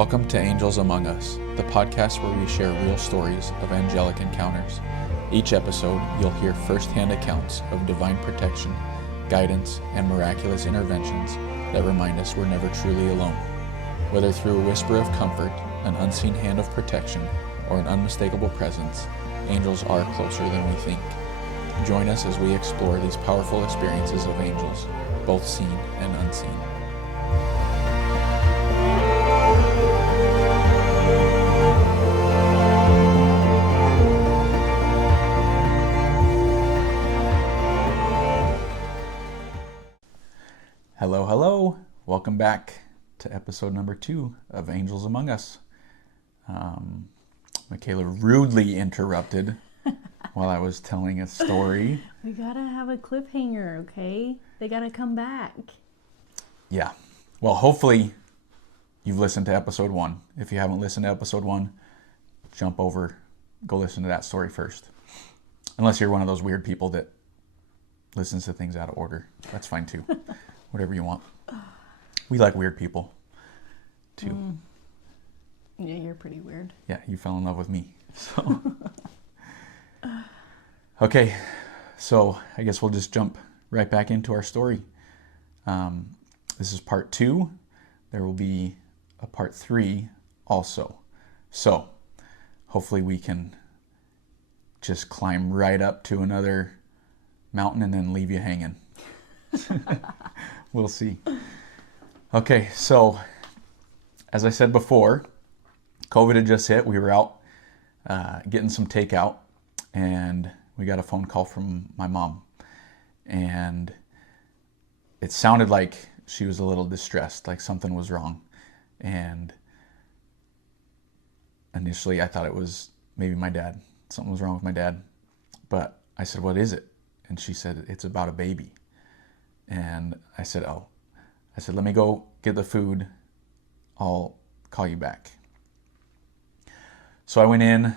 Welcome to Angels Among Us, the podcast where we share real stories of angelic encounters. Each episode, you'll hear first-hand accounts of divine protection, guidance, and miraculous interventions that remind us we're never truly alone. Whether through a whisper of comfort, an unseen hand of protection, or an unmistakable presence, angels are closer than we think. Join us as we explore these powerful experiences of angels, both seen and unseen. Hello. Welcome back to episode number 2 of Angels Among Us. Michaela rudely interrupted while I was telling a story. We gotta have a cliffhanger, okay? They gotta come back. Yeah. Well, hopefully you've listened to episode 1. If you haven't listened to episode 1, jump over, go listen to that story first. Unless you're one of those weird people that listens to things out of order. That's fine too. Whatever you want. We like weird people too. Yeah, you're pretty weird. Yeah, you fell in love with me. So okay, so I guess we'll just jump right back into our story. This is part 2. There will be a part 3 also. So hopefully we can just climb right up to another mountain and then leave you hanging. We'll see. Okay, so as I said before, COVID had just hit. We were out getting some takeout, and we got a phone call from my mom. And it sounded like she was a little distressed, like something was wrong. And initially I thought it was maybe my dad. Something was wrong with my dad. But I said, "What is it?" And she said, "It's about a baby." And I said, "Oh." I said, "Let me go get the food. I'll call you back." So I went in,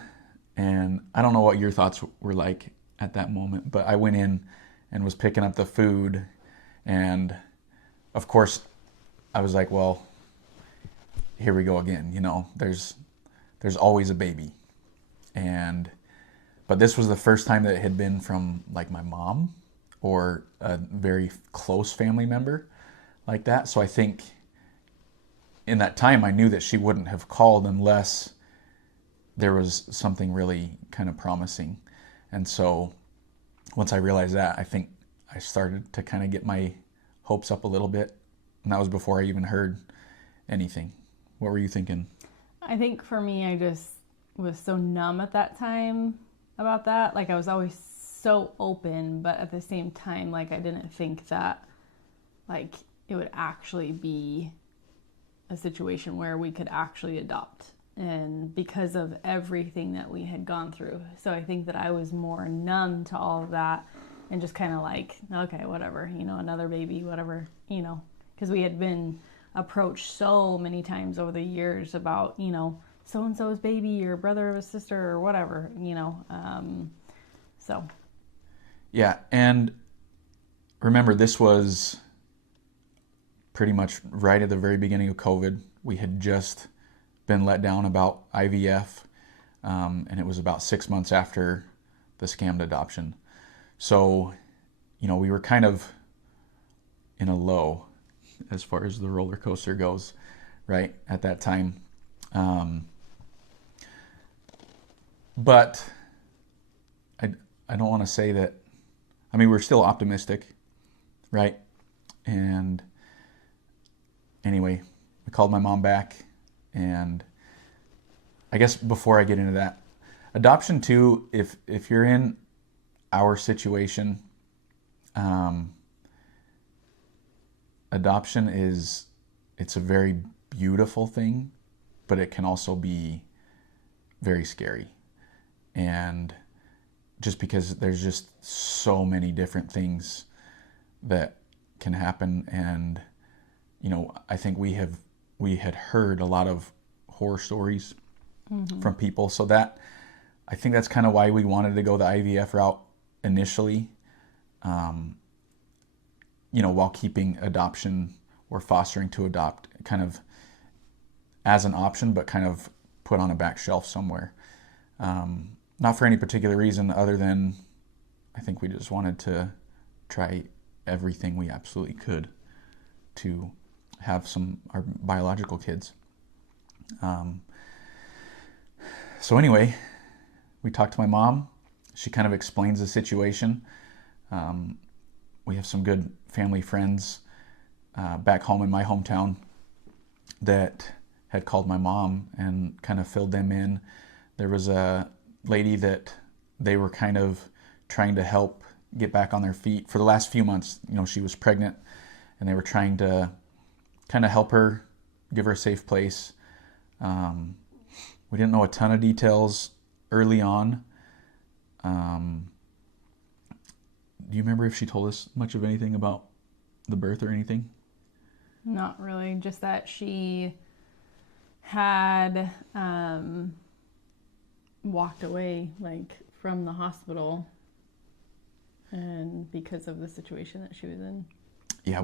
and I don't know what your thoughts were like at that moment, but I went in and was picking up the food. And of course, I was like, well, here we go again. You know, there's always a baby. But this was the first time that it had been from like my mom or a very close family member like that. So I think in that time I knew that she wouldn't have called unless there was something really kind of promising. And so once I realized that, I think I started to kind of get my hopes up a little bit. And that was before I even heard anything. What were you thinking? I think for me, I just was so numb at that time about that. Like I was always so open, but at the same time, like I didn't think that like it would actually be a situation where we could actually adopt, and because of everything that we had gone through. So I think that I was more numb to all of that and just kind of like, okay, whatever, you know, another baby, whatever, you know, because we had been approached so many times over the years about, you know, so-and-so's baby or brother of a sister or whatever, you know, so. Yeah, and remember, this was pretty much right at the very beginning of COVID. We had just been let down about IVF, and it was about 6 months after the scammed adoption. So, you know, we were kind of in a low as far as the roller coaster goes, right, at that time. But I don't want to say that. I mean, we're still optimistic, right? And anyway, we called my mom back, and I guess before I get into that, adoption too, if you're in our situation, adoption it's a very beautiful thing, but it can also be very scary. And just because there's just so many different things that can happen. And, you know, I think we had heard a lot of horror stories from people. So that, I think that's kind of why we wanted to go the IVF route initially, you know, while keeping adoption or fostering to adopt kind of as an option, but kind of put on a back shelf somewhere. Not for any particular reason other than I think we just wanted to try everything we absolutely could to have our biological kids. So anyway, we talked to my mom. She kind of explains the situation. We have some good family friends back home in my hometown that had called my mom and kind of filled them in. There was a lady that they were kind of trying to help get back on their feet for the last few months. You know, she was pregnant and they were trying to kind of help her, give her a safe place. We didn't know a ton of details early on. Do you remember if she told us much of anything about the birth or anything? Not really, just that she had walked away like from the hospital and because of the situation that she was in. Yeah,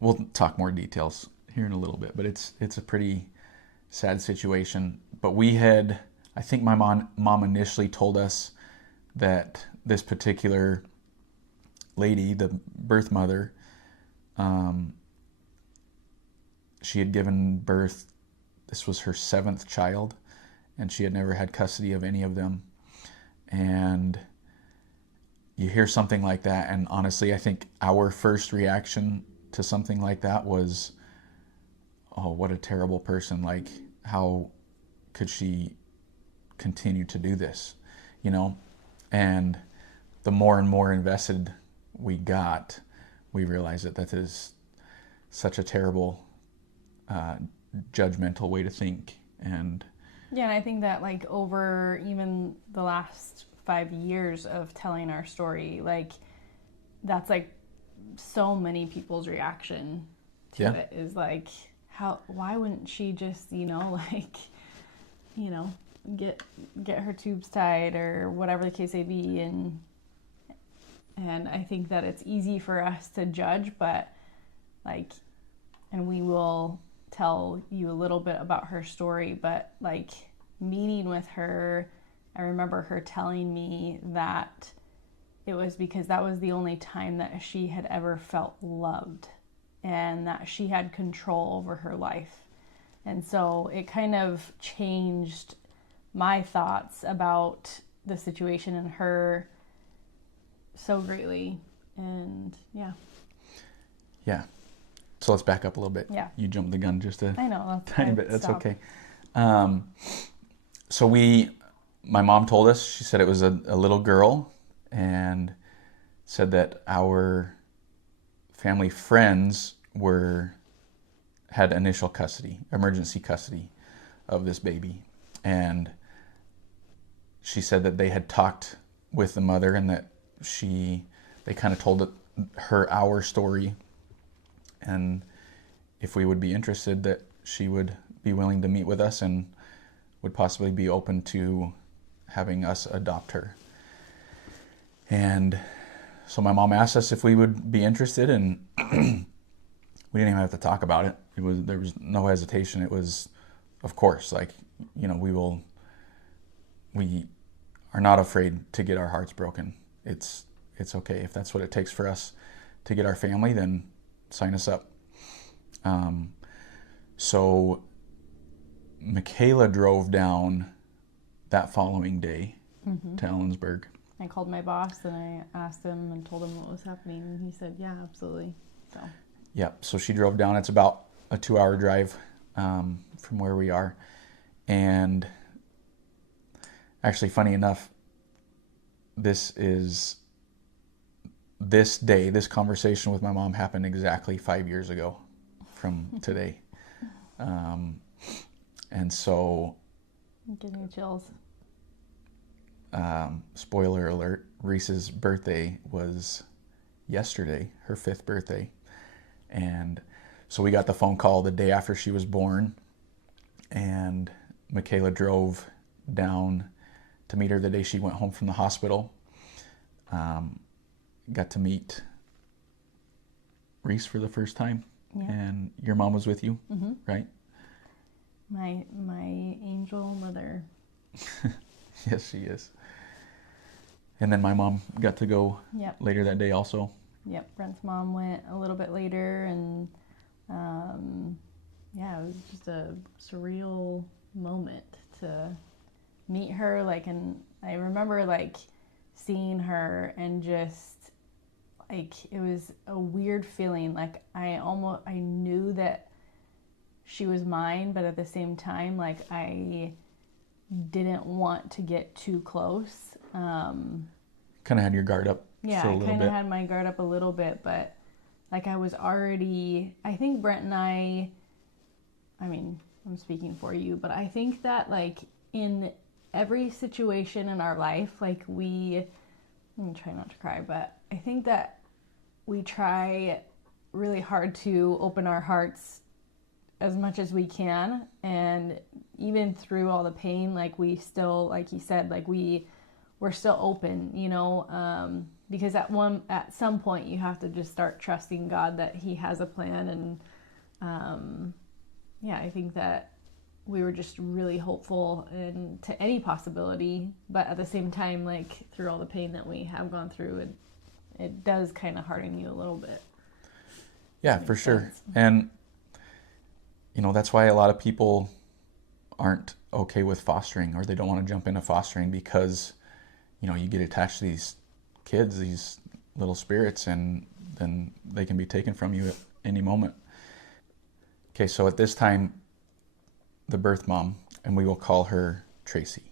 we'll talk more details here in a little bit, but it's a pretty sad situation. But I think my mom initially told us that this particular lady, the birth mother, she had given birth, this was her 7th child, and she had never had custody of any of them. And you hear something like that, and honestly, I think our first reaction to something like that was, oh, what a terrible person. Like, how could she continue to do this? You know? And the more and more invested we got, we realized that is such a terrible, judgmental way to think. And yeah, and I think that like over even the last 5 years of telling our story, like that's like so many people's reaction to it is like, why wouldn't she just, get her tubes tied or whatever the case may be. And I think that it's easy for us to judge, but like, and we will tell you a little bit about her story, but like meeting with her, I remember her telling me that it was because that was the only time that she had ever felt loved and that she had control over her life. And so it kind of changed my thoughts about the situation and her so greatly. And yeah. So let's back up a little bit. Yeah. You jumped the gun just a tiny bit. That's stop. okay. So my mom told us, she said it was a little girl, and said that our family friends had initial custody, emergency custody of this baby. And she said that they had talked with the mother and that they kind of told her our story, and if we would be interested, that she would be willing to meet with us and would possibly be open to having us adopt her. And so my mom asked us if we would be interested, and we didn't even have to talk about it. There was no hesitation. It was, of course, like, we are not afraid to get our hearts broken. It's okay. If that's what it takes for us to get our family, then sign us up. So Michaela drove down that following day to Ellensburg. I called my boss and I asked him and told him what was happening, and he said, yeah, absolutely. So she drove down. It's about a 2-hour drive from where we are. And actually, funny enough, this conversation with my mom happened exactly 5 years ago from today. And so, I'm getting chills. Spoiler alert, Reese's birthday was yesterday, her 5th birthday. And so we got the phone call the day after she was born, and Michaela drove down to meet her the day she went home from the hospital. Got to meet Reese for the first time. Yeah. And your mom was with you, right? My angel mother. Yes, she is. And then my mom got to go later that day also. Yep, Brent's mom went a little bit later, and it was just a surreal moment to meet her. Like, and I remember like seeing her and just like it was a weird feeling. Like I knew that she was mine, but at the same time, like I didn't want to get too close. Kind of had your guard up. Yeah, for a I little kind bit. of had my guard up a little bit, but like I was already, I think Brent and I mean, I'm speaking for you, but I think that like in every situation in our life, like I'm gonna try not to cry, but I think that we try really hard to open our hearts as much as we can, and even through all the pain, like we still, like he said, like we're still open, you know, because at some point you have to just start trusting God that he has a plan. And I think that we were just really hopeful and to any possibility, but at the same time, like through all the pain that we have gone through, it does kind of harden you a little bit. Yeah, for sure. And you know, that's why a lot of people aren't okay with fostering, or they don't want to jump into fostering, because you know, you get attached to these kids, these little spirits, and then they can be taken from you at any moment. Okay, so at this time, the birth mom, and we will call her Tracy.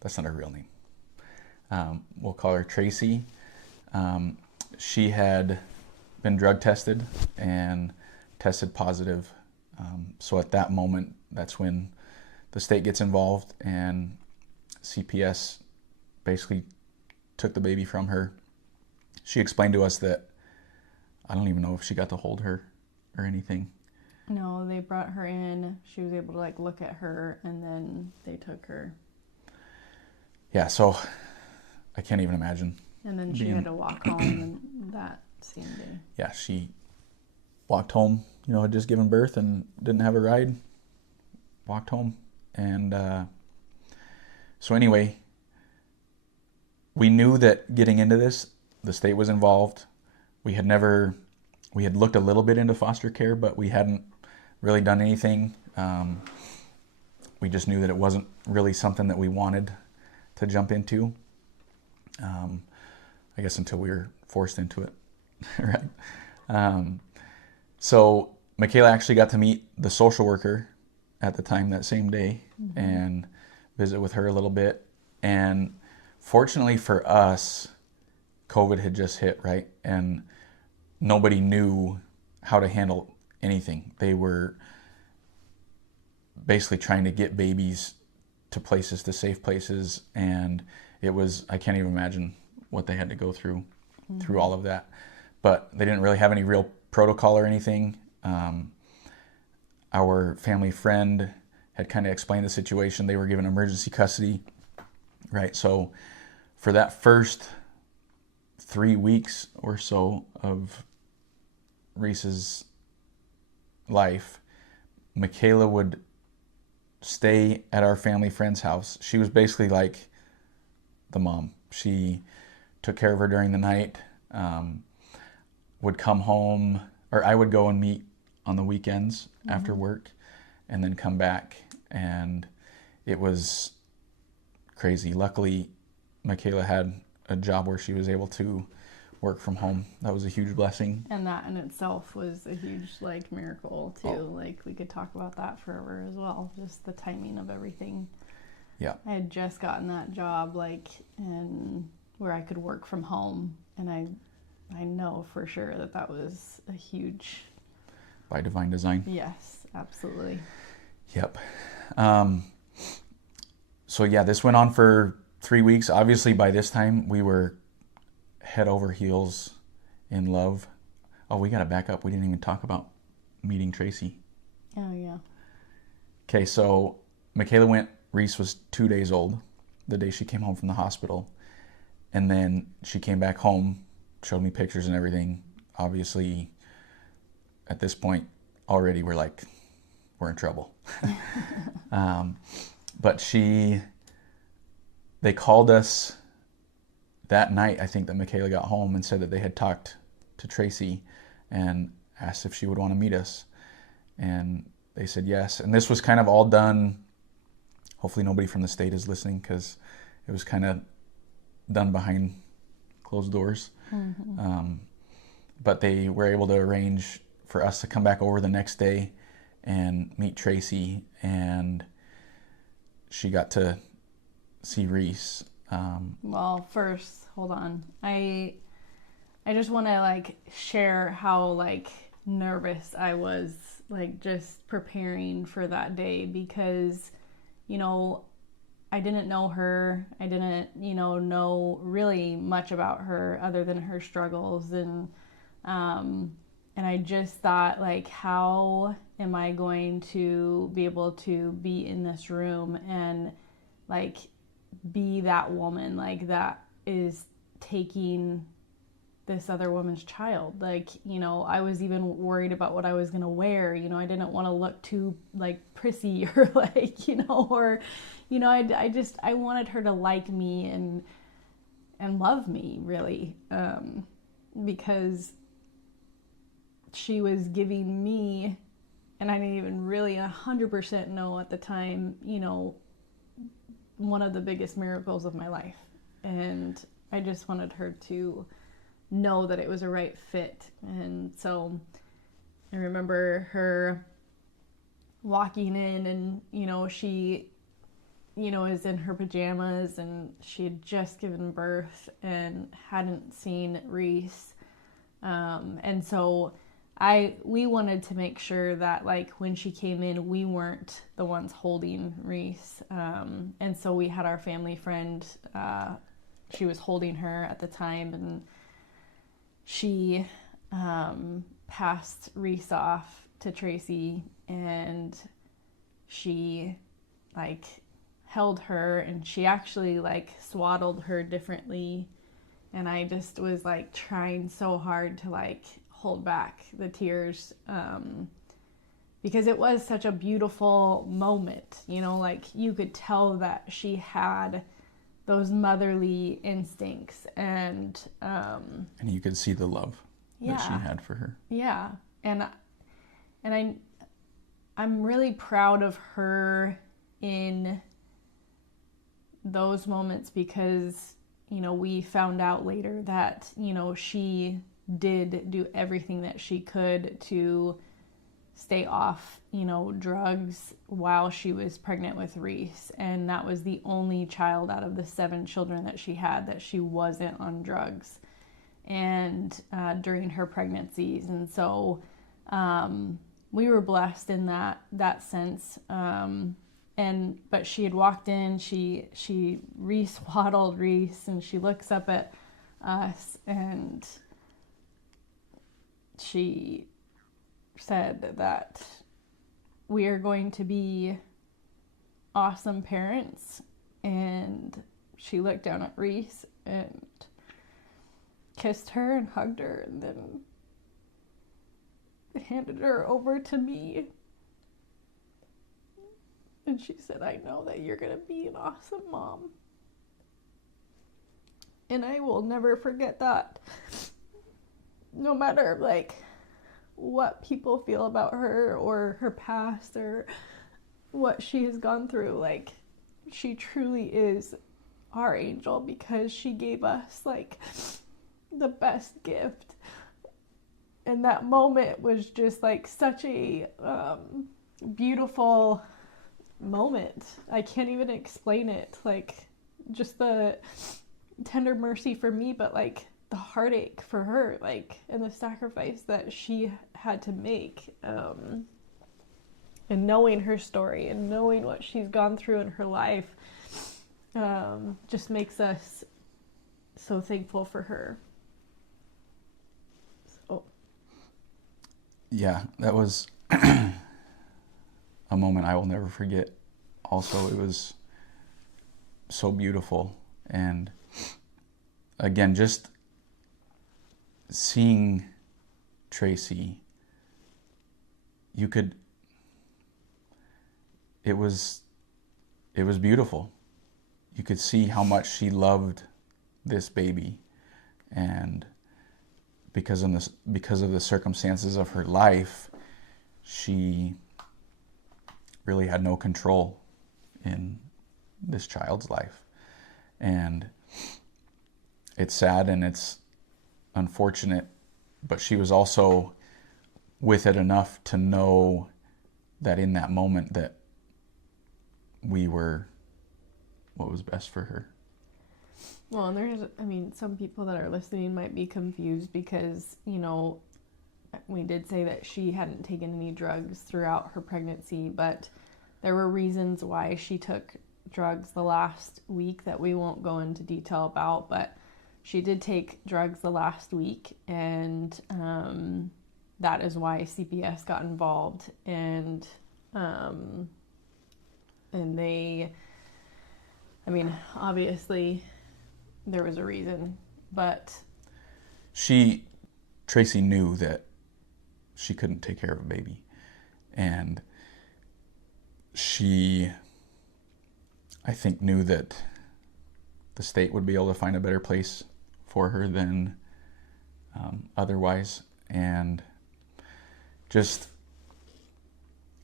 That's not her real name. We'll call her Tracy. She had been drug tested and tested positive. So at that moment, that's when the state gets involved, and CPS basically took the baby from her. She explained to us that I don't even know if she got to hold her or anything. No, they brought her in. She was able to like look at her, and then they took her. Yeah, so I can't even imagine. And then she had to walk home that same day. Yeah, she walked home, you know, had just given birth and didn't have a ride. Walked home. And so anyway, we knew that getting into this, the state was involved. We had looked a little bit into foster care, but we hadn't really done anything. We just knew that it wasn't really something that we wanted to jump into. I guess until we were forced into it, right? So Michaela actually got to meet the social worker at the time that same day, and visit with her a little bit. And fortunately for us, COVID had just hit, right? And nobody knew how to handle anything. They were basically trying to get babies to places, to safe places, and it was, I can't even imagine what they had to go through all of that. But they didn't really have any real protocol or anything. Our family friend had kind of explained the situation. They were given emergency custody, right? So for that first 3 weeks or so of Reese's life, Michaela would stay at our family friend's house. She was basically like the mom. She took care of her during the night, would come home, or I would go and meet on the weekends after work, and then come back. And it was crazy. Luckily, Michaela had a job where she was able to work from home. That was a huge blessing. And that in itself was a huge like miracle too. Like we could talk about that forever as well. Just the timing of everything. Yeah. I had just gotten that job like and where I could work from home, and I know for sure that was a huge, by divine design. Yes, absolutely. Yep. So yeah, this went on for 3 weeks. Obviously by this time we were head over heels in love. Oh, we got to back up. We didn't even talk about meeting Tracy. Oh yeah. Okay, so Michaela went, Reese was 2 days old the day she came home from the hospital. And then she came back home, showed me pictures and everything. Obviously, at at this point already we're like, we're in trouble. But they called us that night, I think, that Michaela got home, and said that they had talked to Tracy and asked if she would want to meet us. And they said yes. And this was kind of all done, hopefully nobody from the state is listening, because it was kind of done behind closed doors. Mm-hmm. But they were able to arrange for us to come back over the next day and meet Tracy, and she got to see Reese. Well, first, hold on. I just want to like share how like nervous I was, like just preparing for that day, because, you know, I didn't know her. I didn't, know really much about her other than her struggles. And I just thought, like, how am I going to be able to be in this room and like be that woman, like, that is taking this other woman's child. Like, I was even worried about what I was going to wear. I didn't want to look too like prissy or like, or, I wanted her to like me and love me, really. Because she was giving me, and I didn't even really 100% know at the time, one of the biggest miracles of my life. And I just wanted her to know that it was a right fit. And so I remember her walking in, and she is in her pajamas, and she had just given birth and hadn't seen Reese. And so we wanted to make sure that, like, when she came in, we weren't the ones holding Reese. And so we had our family friend, she was holding her at the time, and she passed Reese off to Tracy, and she like held her, and she actually like swaddled her differently. And I just was like trying so hard to like hold back the tears, because it was such a beautiful moment, like you could tell that she had those motherly instincts, and you could see the love that she had for her. Yeah. And I'm really proud of her in those moments, because, we found out later that, she did do everything that she could to stay off, drugs while she was pregnant with Reese. And that was the only child out of the 7 children that she had that she wasn't on drugs, and during her pregnancies. And so we were blessed in that sense. But she had walked in, she re-swaddled Reese, and she looks up at us, and she said that we are going to be awesome parents. And she looked down at Reese and kissed her and hugged her, and then handed her over to me. And she said, "I know that you're going to be an awesome mom." And I will never forget that. No matter like what people feel about her or her past or what she has gone through, like, she truly is our angel, because she gave us like the best gift. And that moment was just like such a beautiful moment. I can't even explain it. Like, just the tender mercy for me, but like the heartache for her, like, and the sacrifice that she had to make, and knowing her story and knowing what she's gone through in her life, just makes us so thankful for her. So yeah, that was a moment I will never forget. Also, it was so beautiful. And again, just seeing Tracy you could, it was beautiful. You could see how much she loved this baby, and because of the circumstances of her life, she really had no control in this child's life. And it's sad and it's unfortunate, but she was also with it enough to know that in that moment that we were what was best for her. Well, and some people that are listening might be confused because, we did say that she hadn't taken any drugs throughout her pregnancy, but there were reasons why she took drugs the last week that we won't go into detail about, but she did take drugs the last week, and that is why CPS got involved, and they, obviously there was a reason, but Tracy knew that she couldn't take care of a baby, and she, I think, knew that the state would be able to find a better place for her than otherwise, and just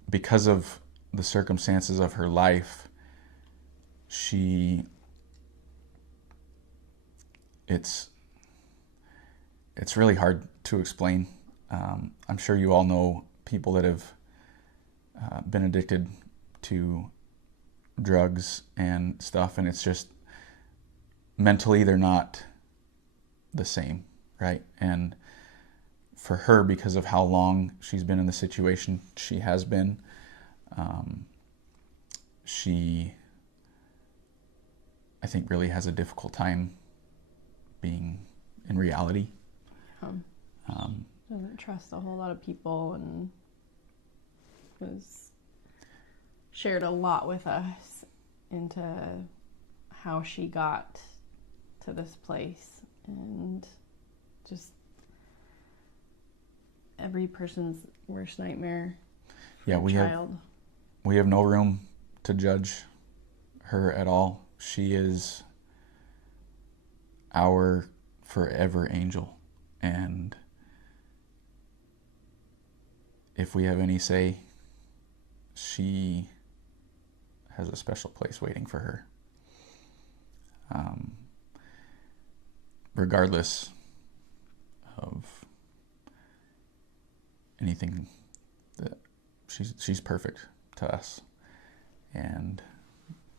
because of the circumstances of her life, it's really hard to explain. I'm sure you all know people that have been addicted to drugs and stuff, and it's just mentally they're not the same, right? And for her, because of how long she's been in the situation she has been, she, I think, really has a difficult time being in reality. Doesn't trust a whole lot of people, and has shared a lot with us into how she got to this place, and just every person's worst nightmare. Yeah, we have no room to judge her at all. She is our forever angel, and if we have any say, she has a special place waiting for her. Regardless of anything, that she's perfect to us, and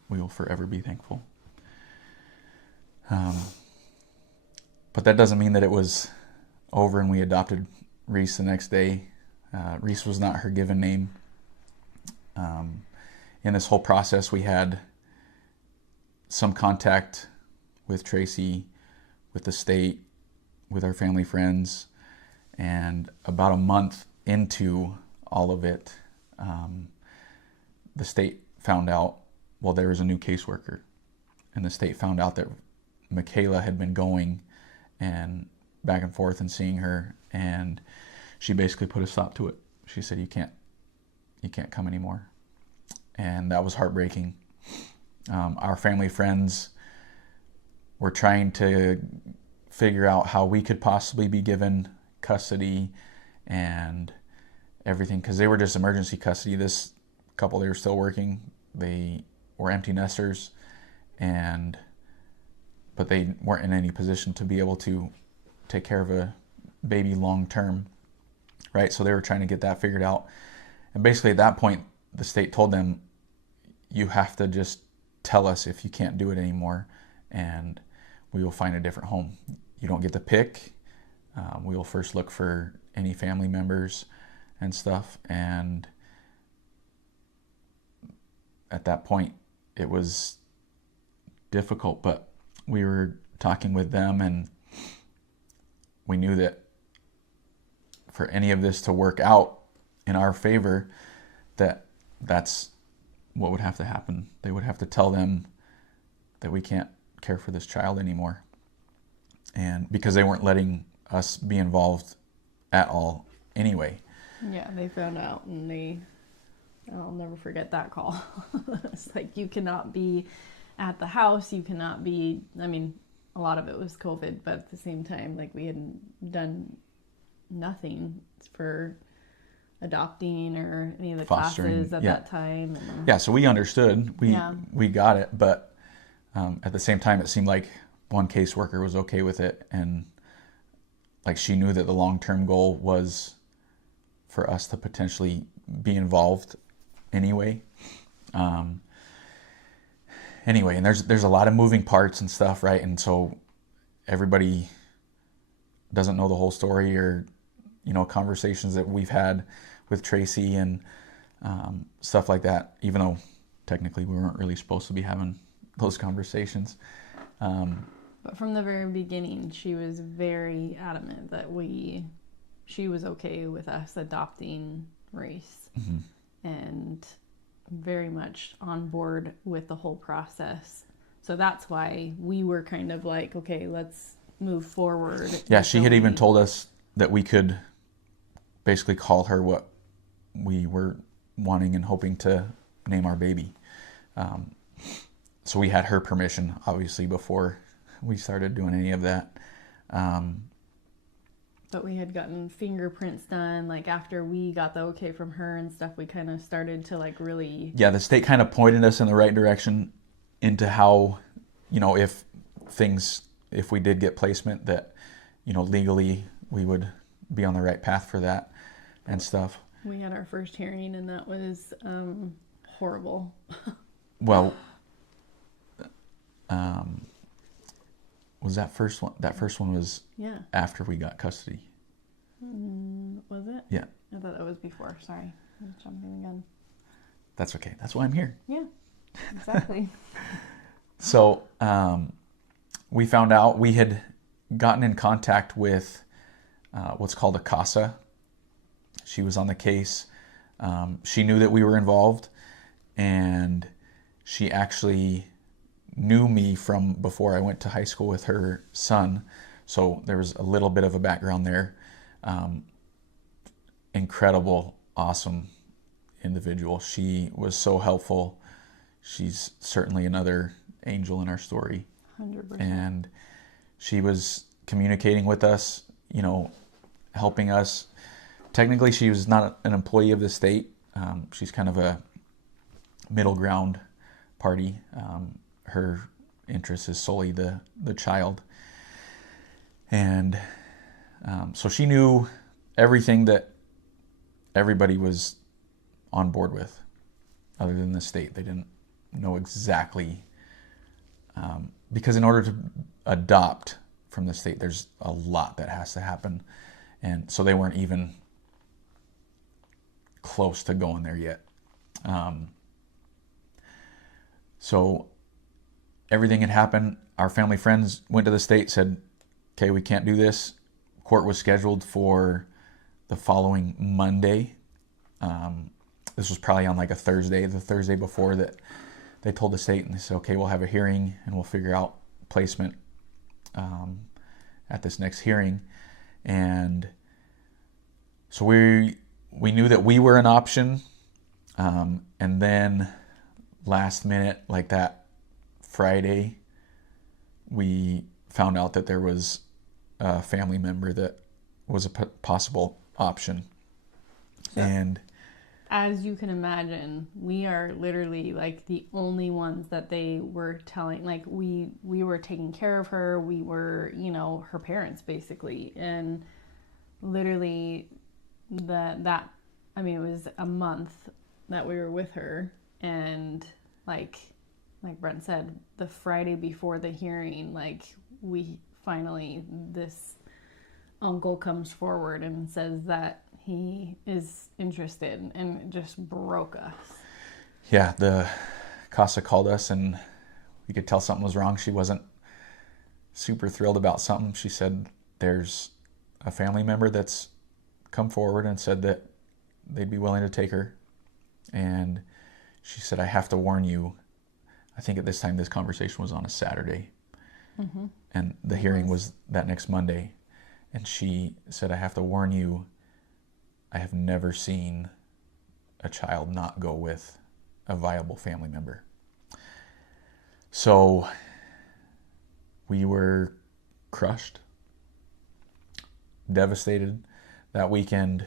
we will forever be thankful. But that doesn't mean that it was over and we adopted Reese the next day. Reese was not her given name. In this whole process, we had some contact with Tracy, with the state, with our family friends, and about a month into all of it, the state found out, there was a new caseworker, and the state found out that Michaela had been going and back and forth and seeing her, and she basically put a stop to it. She said, you can't come anymore. And that was heartbreaking. Our family friends were trying to figure out how we could possibly be given custody and everything, because they were just emergency custody. This couple, they were still working. They were empty nesters, but they weren't in any position to be able to take care of a baby long term, right? So they were trying to get that figured out. And basically at that point, the state told them, you have to just tell us if you can't do it anymore, and we will find a different home. You don't get to pick. We will first look for any family members and stuff. And at that point, it was difficult, but we were talking with them, and we knew that for any of this to work out in our favor, that's what would have to happen. They would have to tell them that we can't care for this child anymore. And because they weren't letting us be involved at all anyway. Yeah, they found out, and I'll never forget that call. It's like, you cannot be at the house, you cannot be, I mean, a lot of it was COVID, but at the same time, like, we hadn't done nothing for adopting or any of the Fostering, classes at yeah. that time. And, Yeah, so we understood. Yeah. We got it, but at the same time, it seemed like one caseworker was okay with it, and like she knew that the long-term goal was for us to potentially be involved anyway. Anyway, and there's a lot of moving parts and stuff, right? And so everybody doesn't know the whole story, or conversations that we've had with Tracy and stuff like that, even though technically we weren't really supposed to be having those conversations. But from the very beginning, she was very adamant that she was okay with us adopting Reese, and very much on board with the whole process. So that's why we were kind of like, okay, let's move forward. Yeah, she had even told us that we could basically call her what we were wanting and hoping to name our baby. So we had her permission, obviously, before we started doing any of that. But we had gotten fingerprints done, like after we got the okay from her and stuff, we kind of started to like really... Yeah, the state kind of pointed us in the right direction into how, if we did get placement, that, legally we would be on the right path for that and stuff. We had our first hearing, and that was horrible. Well, was that first one? That first one was after we got custody. Was it? Yeah. I thought that was before. Sorry. I'm jumping again. That's okay. That's why I'm here. Yeah, exactly. So we found out we had gotten in contact with what's called a CASA. She was on the case. She knew that we were involved, and she actually knew me from before I went to high school with her son. So there was a little bit of a background there. Incredible, awesome individual. She was so helpful. She's certainly another angel in our story. 100%. And she was communicating with us, helping us. Technically, she was not an employee of the state. She's kind of a middle ground party. Her interest is solely the child. And so she knew everything that everybody was on board with, other than the state. They didn't know exactly, because in order to adopt from the state, there's a lot that has to happen. And so they weren't even close to going there yet. So everything had happened. Our family friends went to the state, said, okay, we can't do this. Court was scheduled for the following Monday. This was probably on like a Thursday, the Thursday before that they told the state, and they said, okay, we'll have a hearing and we'll figure out placement at this next hearing. And so we knew that we were an option. And then last minute, like that Friday, we found out that there was a family member that was a possible option. Sure. And as you can imagine, we are literally like the only ones that they were telling, like we were taking care of her. We were, her parents basically. And literally it was a month that we were with her. And like Brent said, the Friday before the hearing, we finally, this uncle comes forward and says that he is interested, and it just broke us. Yeah, the CASA called us, and we could tell something was wrong. She wasn't super thrilled about something. She said there's a family member that's come forward and said that they'd be willing to take her. And she said, I have to warn you. I think at this time this conversation was on a Saturday. Mm-hmm. And the hearing was that next Monday. And she said, I have to warn you, I have never seen a child not go with a viable family member. So we were crushed, devastated. That weekend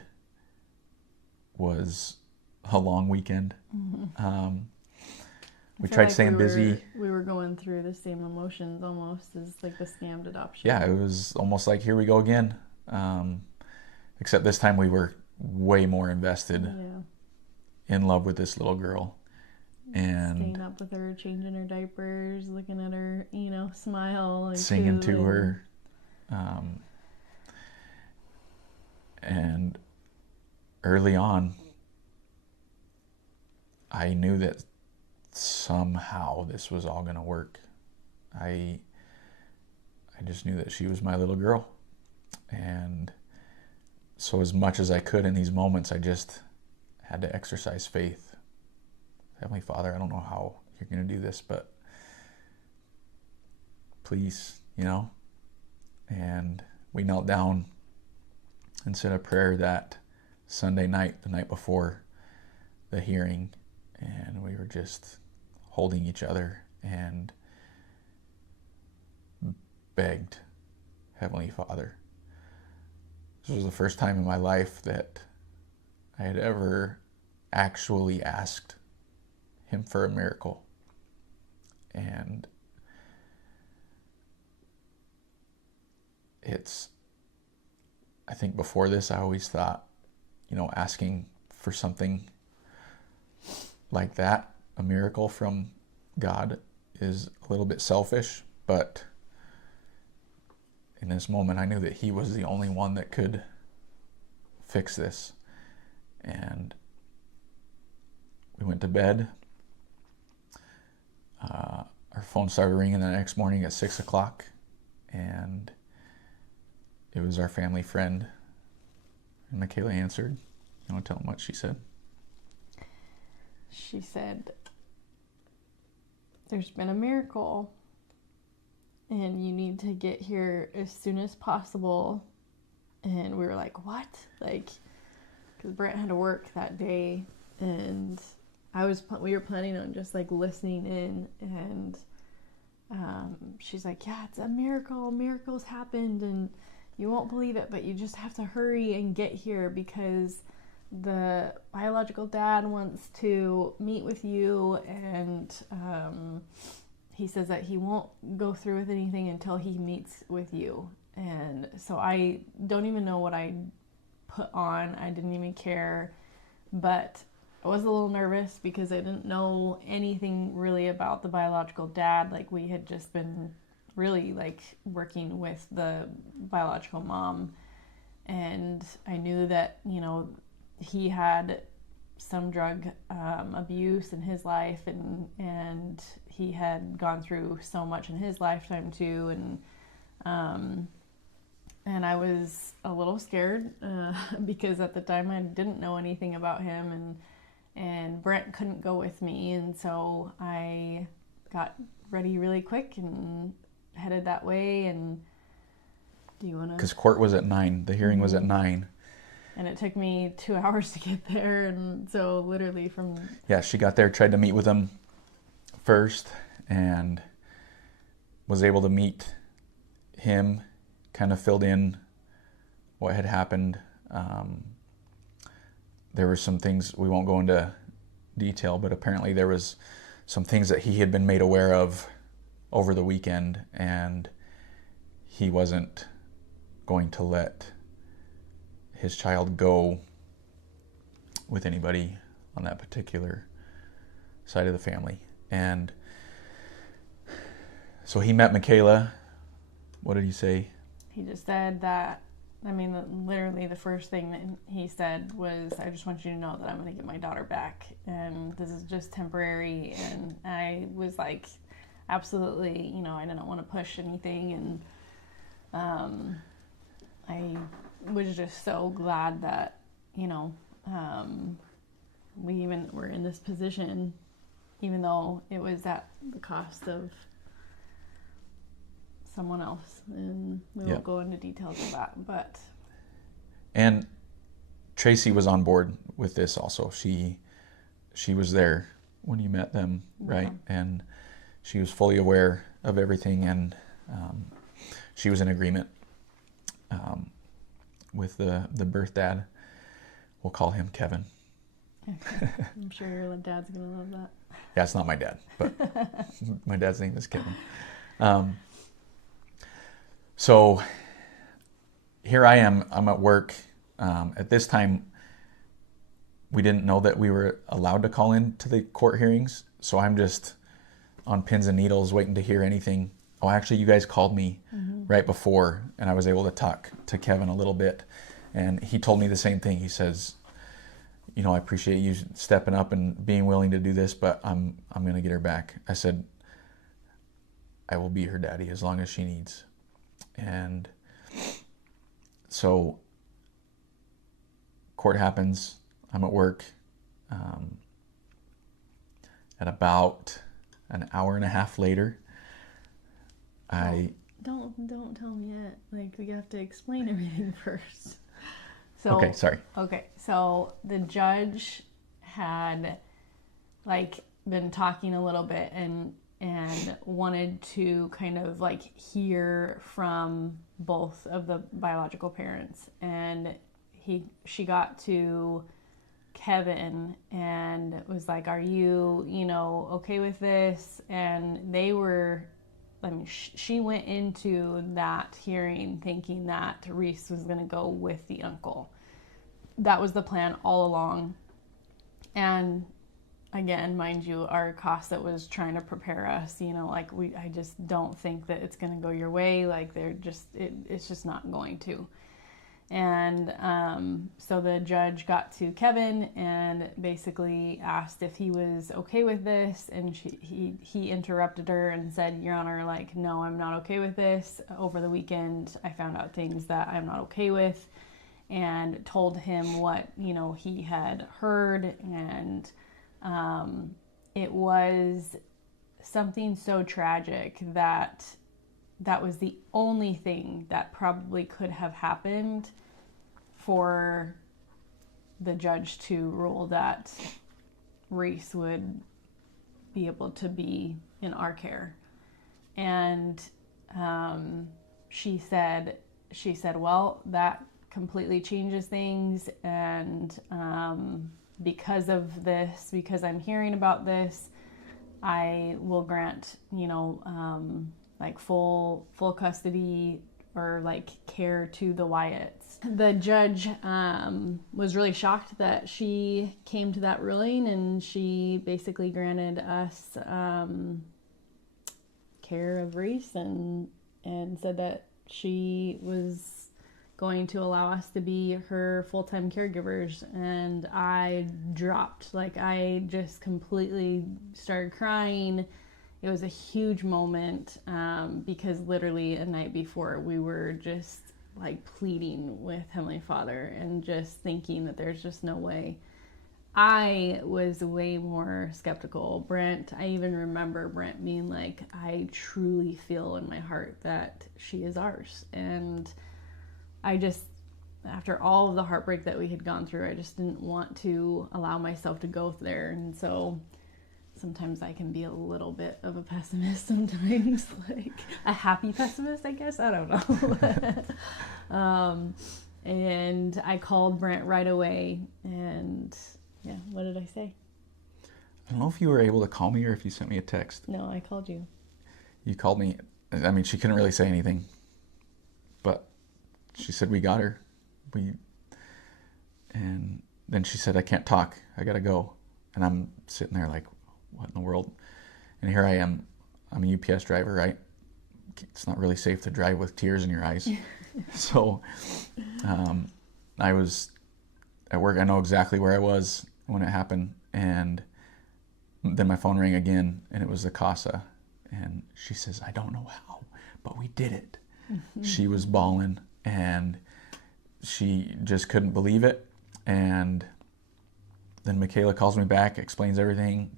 was a long weekend. We tried like staying busy. We were going through the same emotions almost as like the scammed adoption. Yeah, it was almost like, here we go again. Except this time we were way more invested, in love with this little girl. And staying up with her, changing her diapers, looking at her, smile, and singing to her. And early on, I knew that somehow this was all going to work. I just knew that she was my little girl. And so as much as I could in these moments, I just had to exercise faith. Heavenly Father, I don't know how you're going to do this, but please, And we knelt down and said a prayer that Sunday night, the night before the hearing, and we were just holding each other and begged Heavenly Father. This was the first time in my life that I had ever actually asked Him for a miracle. And I think before this, I always thought, asking for something like that, a miracle from God, is a little bit selfish. But in this moment, I knew that He was the only one that could fix this. And we went to bed. Our phone started ringing the next morning at 6 o'clock. And it was our family friend. And Michaela answered. You want to tell them what she said? She said, "There's been a miracle, and you need to get here as soon as possible." And we were like, "What?" Because Brent had to work that day, and we were planning on just listening in, and she's like, "Yeah, it's a miracle. Miracles happened, and you won't believe it, but you just have to hurry and get here because the biological dad wants to meet with you, and he says that he won't go through with anything until he meets with you." And so I don't even know what I put on. I didn't even care, but I was a little nervous because I didn't know anything really about the biological dad. We had just been really working with the biological mom, and I knew that he had some drug abuse in his life, and he had gone through so much in his lifetime too, and I was a little scared because at the time I didn't know anything about him, and Brent couldn't go with me, and so I got ready really quick and headed that way. And do you want to? Because court was at 9. The hearing was at 9. And it took me 2 hours to get there, and so literally from... Yeah, she got there, tried to meet with him first, and was able to meet him, kind of filled in what had happened. There were some things, we won't go into detail, but apparently there was some things that he had been made aware of over the weekend, and he wasn't going to let his child go with anybody on that particular side of the family. And so he met Michaela. What did he say? He just said that, literally the first thing that he said was, "I just want you to know that I'm going to get my daughter back, and this is just temporary." And I was like, absolutely, I didn't want to push anything, and I was just so glad that, we even were in this position, even though it was at the cost of someone else, and we won't go into details of that, but... And Tracy was on board with this also. She was there when you met them, right? And she was fully aware of everything, and she was in agreement with the birth dad. We'll call him Kevin. I'm sure your dad's gonna love that. Yeah, it's not my dad, but my dad's name is Kevin. So here I am. I'm at work. At this time, we didn't know that we were allowed to call in to the court hearings. So I'm just on pins and needles waiting to hear anything. Oh, actually, you guys called me right before, and I was able to talk to Kevin a little bit. And he told me the same thing. He says, you know, I appreciate you stepping up and being willing to do this, but I'm going to get her back. I said, I will be her daddy as long as she needs. And so court happens. I'm at work. At about an hour and a half later, Don't tell me yet. Like, we have to explain everything first. So, okay, sorry. Okay, so the judge had been talking a little bit and wanted to kind of hear from both of the biological parents, and she got to Kevin and was like, are you okay with this? And they were, she went into that hearing thinking that Reese was going to go with the uncle. That was the plan all along. And again, mind you, our CASA was trying to prepare us, I just don't think that it's going to go your way. It's just not going to. And so the judge got to Kevin and basically asked if he was okay with this, and he interrupted her and said, Your Honor, no, I'm not okay with this. Over the weekend, I found out things that I'm not okay with, and told him what, he had heard, and it was something so tragic that was the only thing that probably could have happened for the judge to rule that Reese would be able to be in our care. And she said, well, that completely changes things, and because of this, because I'm hearing about this, I will grant, full custody or care to the Wyatts. The judge was really shocked that she came to that ruling, and she basically granted us care of Reese and said that she was going to allow us to be her full-time caregivers. And I dropped, I just completely started crying. It was a huge moment because literally a night before we were just pleading with Heavenly Father and just thinking that there's just no way. I was way more skeptical. I even remember Brent being I truly feel in my heart that she is ours. And I just, after all of the heartbreak that we had gone through, I just didn't want to allow myself to go there. And so sometimes I can be a little bit of a pessimist sometimes, a happy pessimist, I guess. I don't know. And I called Brent right away, and yeah, what did I say? I don't know if you were able to call me or if you sent me a text. No, I called you. You called me. I mean, she couldn't really say anything, but she said, we got her. And then she said, I can't talk. I got to go. And I'm sitting there what in the world? And here I am. I'm a UPS driver, right? It's not really safe to drive with tears in your eyes. So I was at work. I know exactly where I was when it happened. And then my phone rang again, and it was the CASA. And she says, I don't know how, but we did it. She was bawling, and she just couldn't believe it. And then Michaela calls me back, explains everything.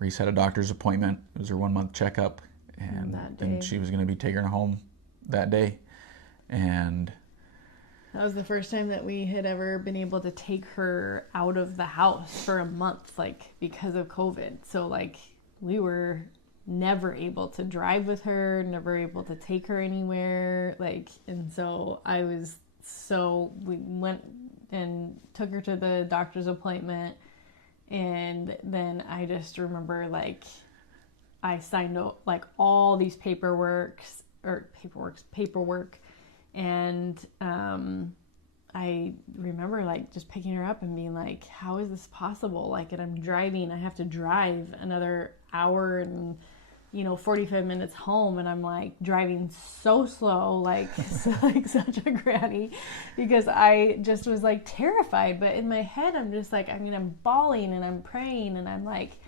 Reese had a doctor's appointment. It was her 1-month checkup, and then she was going to be taking her home that day. And That was the first time that we had ever been able to take her out of the house for a month, like, because of COVID. So, like, we were never able to drive with her, never able to take her anywhere. Like, and so we went and took her to the doctor's appointment. And then I just remember, like, I signed like all these paperwork, and I remember, like, just picking her up and being like, how is this possible? Like, and I'm driving, I have to drive another hour and 45 minutes home, and I'm like driving so slow, like like such a granny, because I just was like terrified. But in my head, I'm just like, I'm bawling and I'm praying, and I'm like,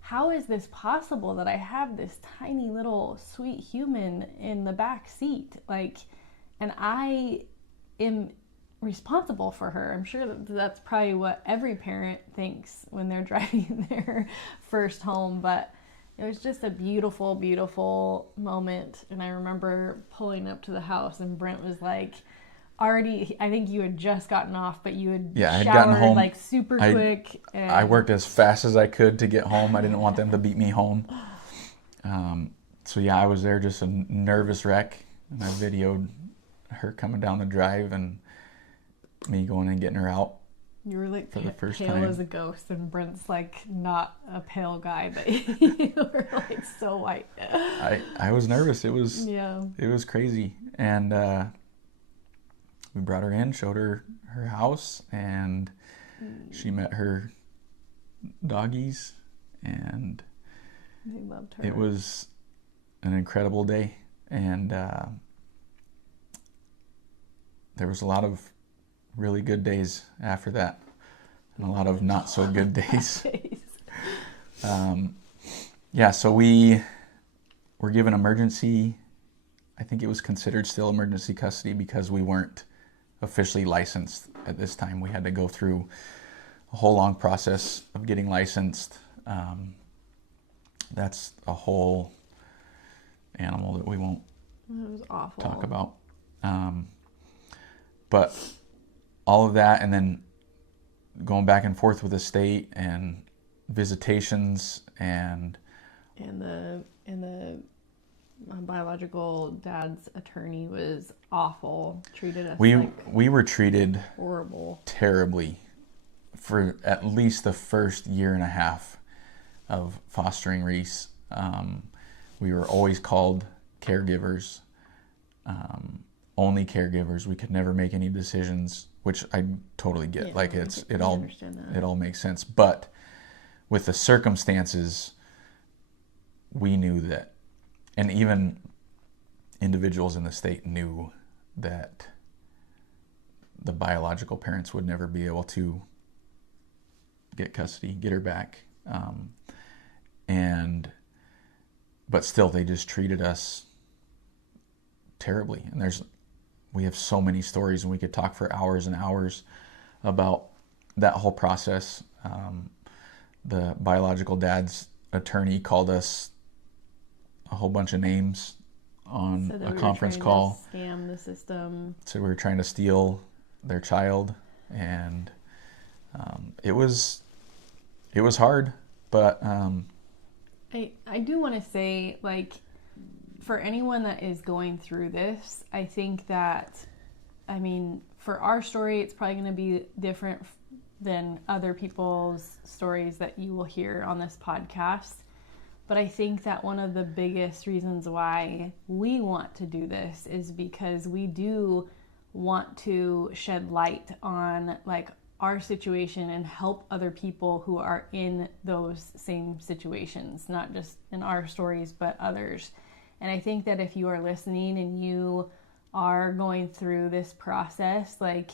how is this possible that I have this tiny little sweet human in the back seat? Like, and I am responsible for her. I'm sure that's probably what every parent thinks when they're driving their first home, but it was just a beautiful, beautiful moment. And I remember pulling up to the house, and Brent was like, already, I think you had just gotten off, but you had I had showered gotten home like super quick. And I worked as fast as I could to get home. I didn't want them to beat me home. So yeah, I was there just a nervous wreck, and I videoed her coming down the drive and me going and getting her out. You were like for the first pale time. as a ghost, and Brent's like not a pale guy, but you were like so white. I was nervous. It was crazy. And we brought her in, showed her house, and she met her doggies, and they loved her. It was an incredible day. And there was a lot of really good days after that, and a lot of not so good days. So we were given emergency, I think it was considered still emergency custody, because we weren't officially licensed at this time. We had to go through a whole long process of getting licensed. That's a whole animal that we won't talk about. But all of that, and then going back and forth with the state and visitations and the biological dad's attorney was awful. Treated us we were treated horrible, terribly for at least the first year and a half of fostering Reese. We were always called caregivers, only caregivers. We could never make any decisions, which I totally get. It all makes sense. But with the circumstances, we knew that, and even individuals in the state knew that the biological parents would never be able to get custody, get her back. But still, they just treated us terribly. And we have so many stories, and we could talk for hours and hours about that whole process. The biological dad's attorney called us a whole bunch of names on a conference call. Scam the system. So we were trying to steal their child, and it was hard, but I do want to say, like, for anyone that is going through this, I think that, for our story, it's probably going to be different than other people's stories that you will hear on this podcast. But I think that one of the biggest reasons why we want to do this is because we do want to shed light on, like, our situation and help other people who are in those same situations, not just in our stories, but others. And I think that if you are listening and you are going through this process, like,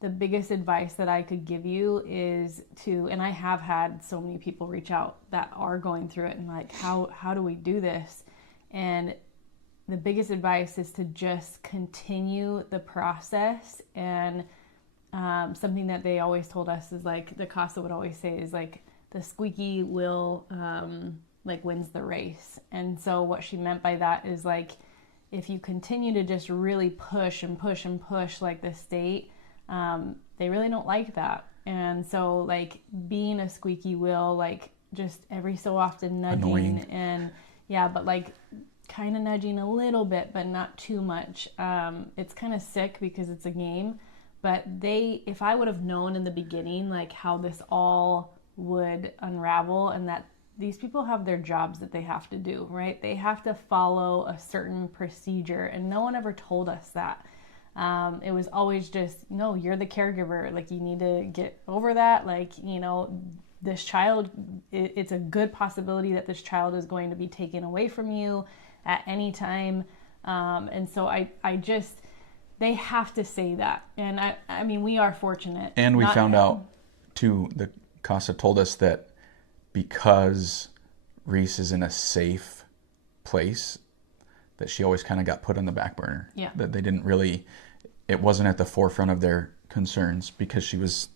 the biggest advice that I could give you is and I have had so many people reach out that are going through it and like, how do we do this? And the biggest advice is to just continue the process. And something that they always told us is, like, the Casa would always say is, like, the squeaky wheel wins the race. And so what she meant by that is, like, if you continue to just really push and push and push like the state, they really don't like that. And so like being a squeaky wheel, like just every so often nudging. Annoying. And yeah, but like kind of nudging a little bit, but not too much. It's kind of sick because it's a game, but if I would have known in the beginning, like how this all would unravel, and that these people have their jobs that they have to do, right? They have to follow a certain procedure, and no one ever told us that. It was always just, no, you're the caregiver. Like, you need to get over that. Like, you know, this child, it's a good possibility that this child is going to be taken away from you at any time. And so I just, they have to say that. And I mean, we are fortunate. And we found out too, the CASA told us that because Reese is in a safe place, that she always kind of got put on the back burner. Yeah. That they didn't really, it wasn't at the forefront of their concerns because she was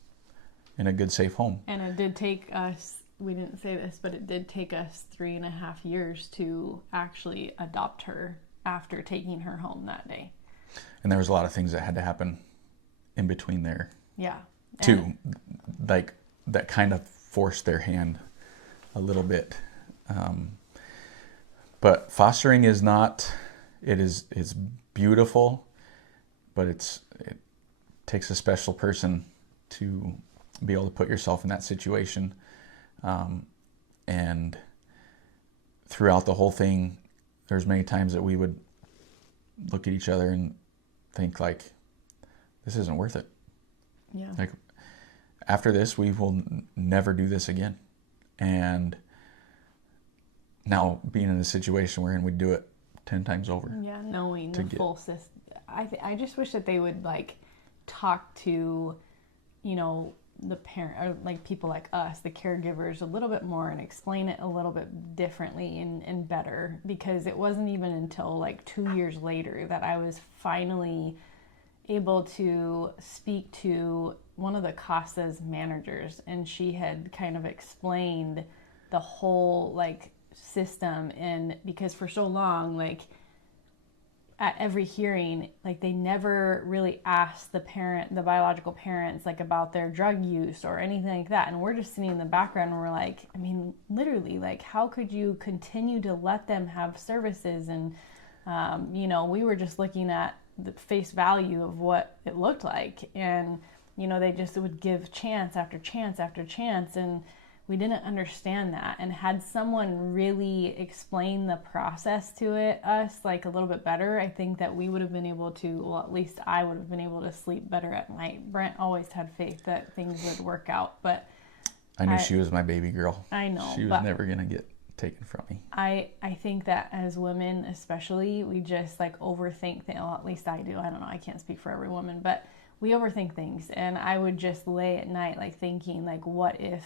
in a good, safe home. And it did take us, we didn't say this, but it did take us 3.5 years to actually adopt her after taking her home that day. And there was a lot of things that had to happen in between there. Yeah. Too, like that kind of forced their hand a little bit. But fostering is not, it's beautiful, but it takes a special person to be able to put yourself in that situation. And throughout the whole thing, there's many times that we would look at each other and think like, this isn't worth it. Yeah. Like, after this, we will never do this again. And now being in the situation we're in, we'd do it 10 times over. Yeah, knowing the full system. I just wish that they would like talk to, you know, the parent, or like people like us, the caregivers, a little bit more and explain it a little bit differently and better, because it wasn't even until like 2 years later that I was finally able to speak to one of the CASA's managers, and she had kind of explained the whole like system. And because for so long, like at every hearing, like they never really asked the biological parents, like about their drug use or anything like that. And we're just sitting in the background and we're like, I mean, literally, like, how could you continue to let them have services? And, you know, we were just looking at the face value of what it looked like. And, you know, they just would give chance after chance after chance. And we didn't understand that. And had someone really explain the process to us like a little bit better, I think that we would have been able to, well, at least I would have been able to sleep better at night. Brent always had faith that things would work out, but I knew she was my baby girl. I know. She was never going to get taken from me. I think that as women especially, we just like overthink things. Well, at least I do. I don't know. I can't speak for every woman, but we overthink things. And I would just lay at night like thinking like, what if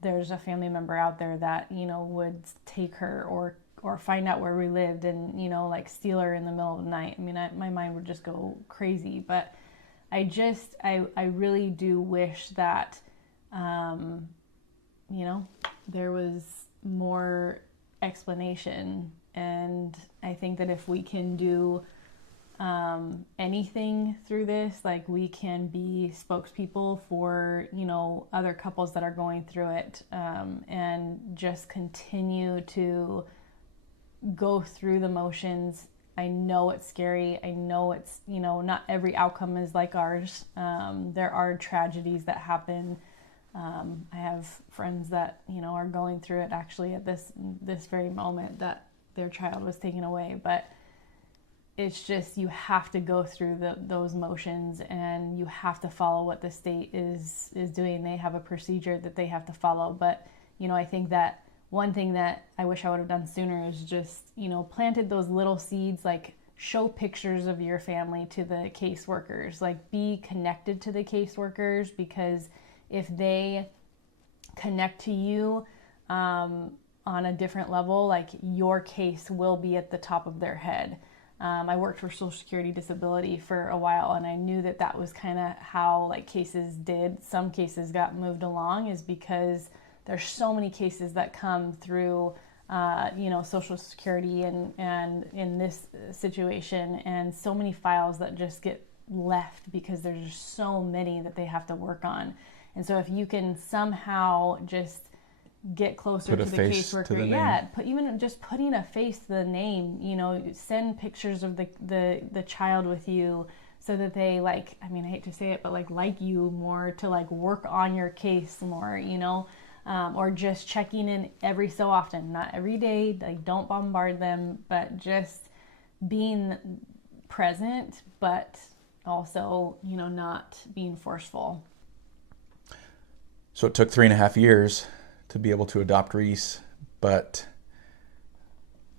there's a family member out there that, you know, would take her or find out where we lived and, you know, like steal her in the middle of the night. I mean, my mind would just go crazy. But I really do wish that, you know, there was more explanation. And I think that if we can do anything through this, like we can be spokespeople for, you know, other couples that are going through it, and just continue to go through the motions. I know it's scary. I know it's, you know, not every outcome is like ours. There are tragedies that happen. I have friends that, you know, are going through it actually at this very moment that their child was taken away. But it's just, you have to go through those motions, and you have to follow what the state is doing. They have a procedure that they have to follow. But, you know, I think that one thing that I wish I would have done sooner is just, you know, planted those little seeds, like show pictures of your family to the caseworkers, like be connected to the caseworkers, because if they connect to you on a different level, like your case will be at the top of their head. I worked for Social Security Disability for a while, and I knew that was kind of how like some cases got moved along, is because there's so many cases that come through Social Security and in this situation, and so many files that just get left because there's just so many that they have to work on. And so if you can somehow just get closer to the caseworker, even just putting a face to the name, send pictures of the child with you so that they I hate to say it, but like you more, to work on your case more, or just checking in every so often, not every day, don't bombard them, but just being present, but also, not being forceful. So it took 3.5 years to be able to adopt Reese, but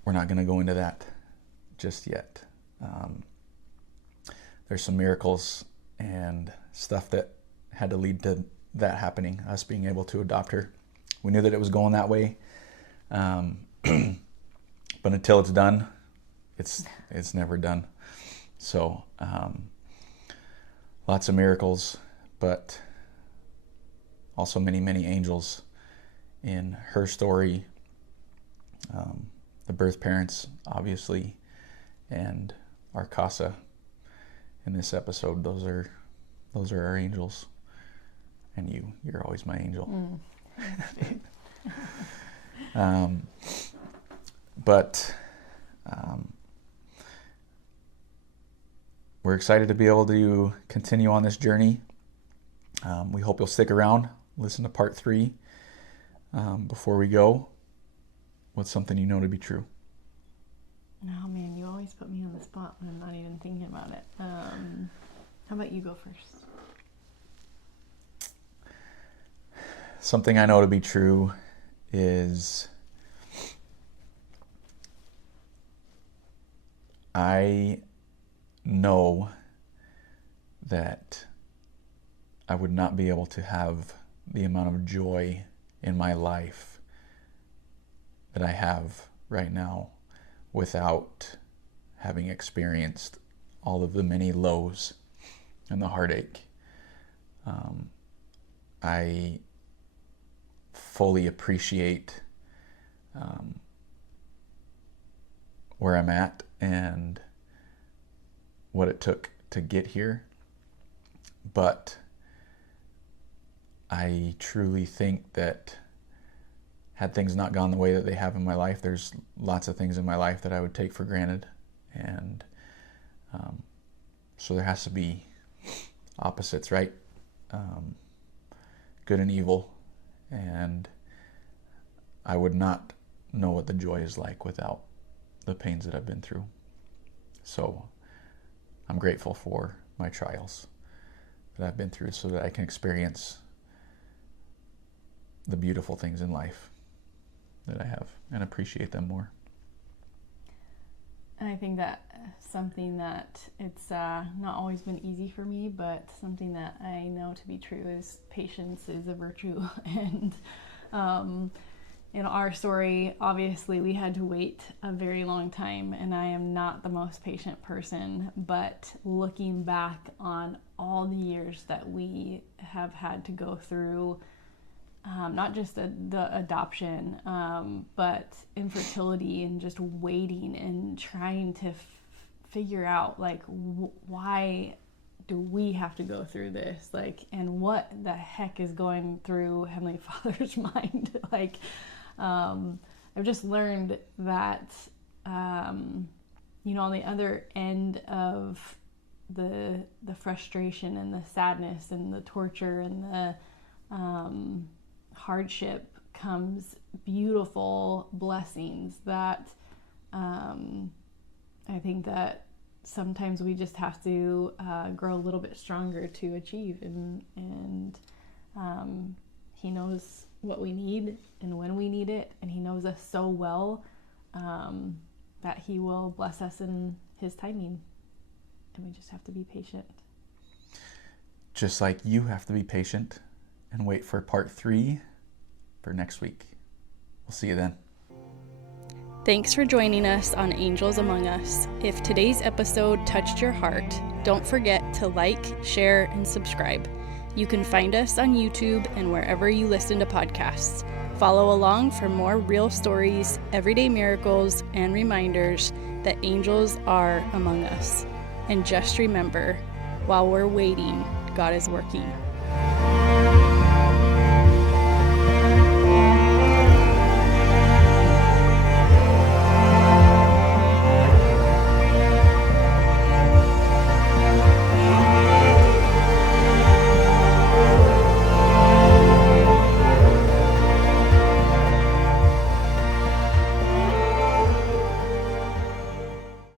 we're not going to go into that just yet. There's some miracles and stuff that had to lead to that happening, us being able to adopt her. We knew that it was going that way, but until it's done, it's never done. So lots of miracles, but also many, many angels in her story. The birth parents, obviously, and our casa in this episode. Those are our angels, and you're always my angel. But we're excited to be able to continue on this journey. We hope you'll stick around, listen to part 3. Before we go, what's something you know to be true? Oh man, you always put me on the spot when I'm not even thinking about it. How about you go first? Something I know to be true is I know that I would not be able to have the amount of joy in my life that I have right now without having experienced all of the many lows and the heartache. I fully appreciate where I'm at and what it took to get here, but I truly think that had things not gone the way that they have in my life, there's lots of things in my life that I would take for granted, and so there has to be opposites, right? Good and evil, and I would not know what the joy is like without the pains that I've been through. So I'm grateful for my trials that I've been through so that I can experience the beautiful things in life that I have and appreciate them more. And I think that something that it's not always been easy for me, but something that I know to be true is patience is a virtue. And in our story, obviously we had to wait a very long time, and I am not the most patient person, but looking back on all the years that we have had to go through, not just the adoption, but infertility, and just waiting and trying to figure out why do we have to go through this, and what the heck is going through Heavenly Father's mind. I've just learned that on the other end of the frustration and the sadness and the torture and the hardship comes beautiful blessings that I think that sometimes we just have to grow a little bit stronger to achieve, and He knows what we need and when we need it, and He knows us so well that He will bless us in His timing, and we just have to be patient. Just like you have to be patient and wait for part 3 for next week. We'll see you then. Thanks for joining us on Angels Among Us. If today's episode touched your heart, don't forget to like, share, and subscribe. You can find us on YouTube and wherever you listen to podcasts. Follow along for more real stories, everyday miracles, and reminders that angels are among us. And just remember, while we're waiting, God is working.